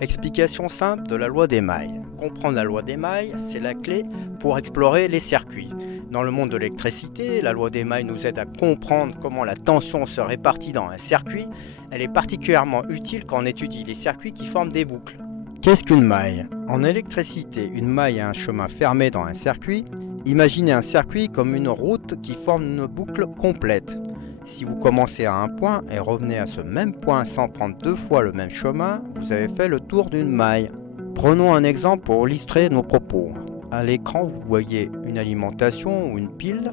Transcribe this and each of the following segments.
Explication simple de la loi des mailles. Comprendre la loi des mailles, c'est la clé pour explorer les circuits. Dans le monde de l'électricité, la loi des mailles nous aide à comprendre comment la tension se répartit dans un circuit. Elle est particulièrement utile quand on étudie les circuits qui forment des boucles. Qu'est-ce qu'une maille? En électricité, une maille est un chemin fermé dans un circuit. Imaginez un circuit comme une route qui forme une boucle complète. Si vous commencez à un point et revenez à ce même point sans prendre deux fois le même chemin, vous avez fait le tour d'une maille. Prenons un exemple pour illustrer nos propos. À l'écran, vous voyez une alimentation ou une pile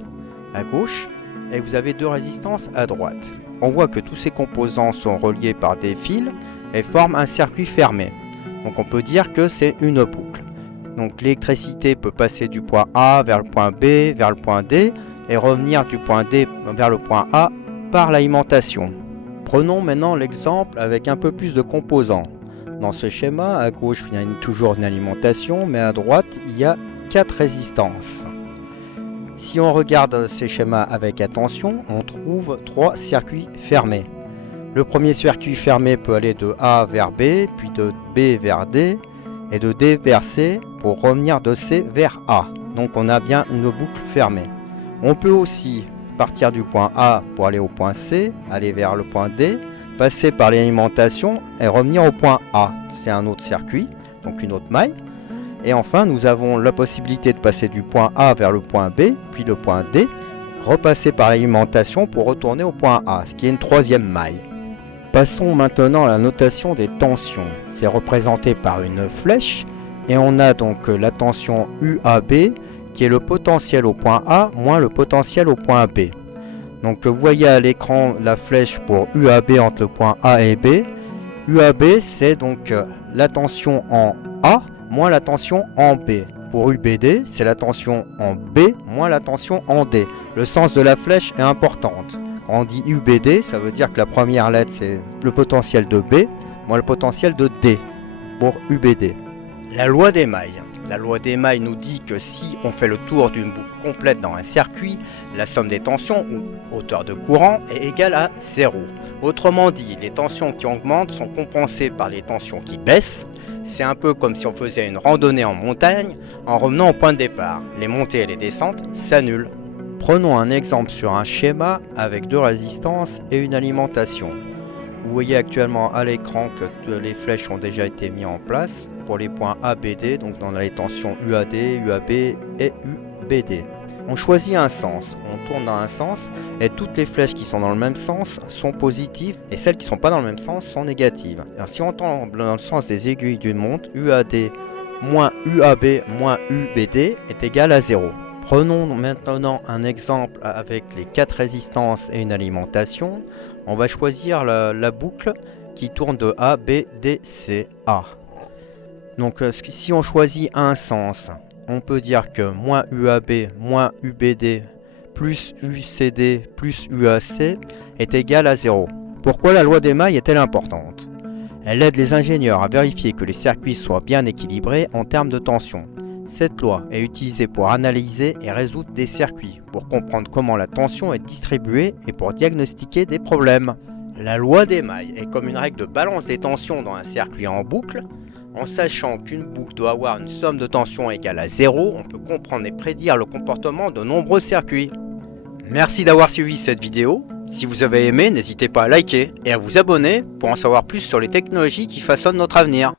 à gauche et vous avez deux résistances à droite. On voit que tous ces composants sont reliés par des fils et forment un circuit fermé. Donc on peut dire que c'est une boucle. Donc l'électricité peut passer du point A vers le point B, vers le point D et revenir du point D vers le point A par l'alimentation. Prenons maintenant l'exemple avec un peu plus de composants. Dans ce schéma, à gauche il y a toujours une alimentation, mais à droite il y a 4 résistances. Si on regarde ces schémas avec attention, on trouve 3 circuits fermés. Le premier circuit fermé peut aller de A vers B, puis de B vers D, et de D vers C, pour revenir de C vers A. Donc on a bien une boucle fermée. On peut aussi partir du point A pour aller au point C, aller vers le point D, passer par l'alimentation et revenir au point A. C'est un autre circuit, donc une autre maille. Et enfin, nous avons la possibilité de passer du point A vers le point B, puis le point D, repasser par l'alimentation pour retourner au point A, ce qui est une troisième maille. Passons maintenant à la notation des tensions. C'est représenté par une flèche et on a donc la tension UAB qui est le potentiel au point A moins le potentiel au point B. Donc vous voyez à l'écran la flèche pour UAB entre le point A et B. UAB c'est donc la tension en A moins la tension en B. Pour UBD c'est la tension en B moins la tension en D. Le sens de la flèche est importante. Quand on dit UBD, ça veut dire que la première lettre c'est le potentiel de B moins le potentiel de D pour UBD. La loi des mailles. La loi des mailles nous dit que si on fait le tour d'une boucle complète dans un circuit, la somme des tensions ou hauteur de courant est égale à 0. Autrement dit, les tensions qui augmentent sont compensées par les tensions qui baissent. C'est un peu comme si on faisait une randonnée en montagne en revenant au point de départ. Les montées et les descentes s'annulent. Prenons un exemple sur un schéma avec deux résistances et une alimentation. Vous voyez actuellement à l'écran que les flèches ont déjà été mises en place pour les points ABD, donc dans les tensions UAD, UAB et UBD. On choisit un sens, on tourne dans un sens et toutes les flèches qui sont dans le même sens sont positives et celles qui ne sont pas dans le même sens sont négatives. Alors, si on tourne dans le sens des aiguilles d'une montre, UAD moins UAB moins UBD est égal à 0. Prenons maintenant un exemple avec les 4 résistances et une alimentation. On va choisir la boucle qui tourne de A, B, D, C, A. Donc si on choisit un sens, on peut dire que moins UAB moins UBD plus UCD plus UAC est égal à 0. Pourquoi la loi des mailles est-elle importante? Elle aide les ingénieurs à vérifier que les circuits soient bien équilibrés en termes de tension. Cette loi est utilisée pour analyser et résoudre des circuits, pour comprendre comment la tension est distribuée et pour diagnostiquer des problèmes. La loi des mailles est comme une règle de balance des tensions dans un circuit en boucle. En sachant qu'une boucle doit avoir une somme de tension égale à 0, on peut comprendre et prédire le comportement de nombreux circuits. Merci d'avoir suivi cette vidéo. Si vous avez aimé, n'hésitez pas à liker et à vous abonner pour en savoir plus sur les technologies qui façonnent notre avenir.